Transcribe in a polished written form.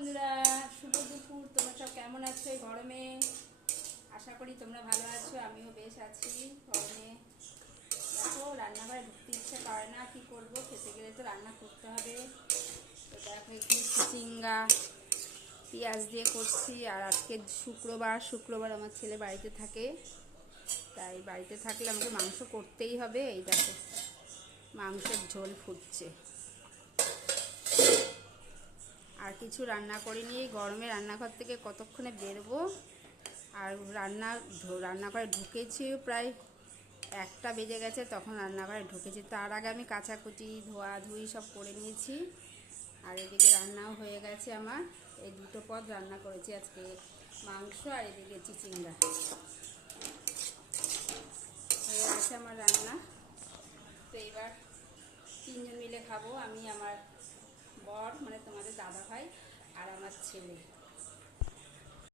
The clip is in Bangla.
বন্ধুরা, শুভ দুপুর। তোমরা সব কেমন আছো এই গরমে? আশা করি তোমরা ভালো আছো, আমিও বেশ আছি। গরমে দেখো রান্নাঘরে ঢুকতে ইচ্ছে করে না, কি করব, খেতে গেলে তো রান্না করতে হবে। তো দেখো একটু চিচিঙ্গা পেঁয়াজ দিয়ে করছি। আর আজকে শুক্রবার আমার ছেলে বাড়িতে থাকে, তাই বাড়িতে থাকলে আমাকে মাংস করতেই হবে। এই দেখো মাংসের ঝোল ফুটছে, আর কিছু রান্না করিনি। গরমে রান্নাঘর থেকে কতক্ষণে বেরোবো। আর রান্নাঘরে ঢুকেছি প্রায় 1টা বেজে গেছে, তখন রান্নাঘরে ঢুকেছি। তার আগে আমি কাচাকুচি ধোয়াধুয়ি সব করে নিয়েছি। আর এদিকে রান্নাও হয়ে গেছে আমার। এই দুটো পদ রান্না করেছি আজকে, মাংস আর এদিকে চিচিঙ্গা হয়ে গেছে আমার রান্না। তো এবার 3জন মিলে খাবো, আমি, আমার বর মানে তোমাদের দাদা ভাই আর আমার ছেলে।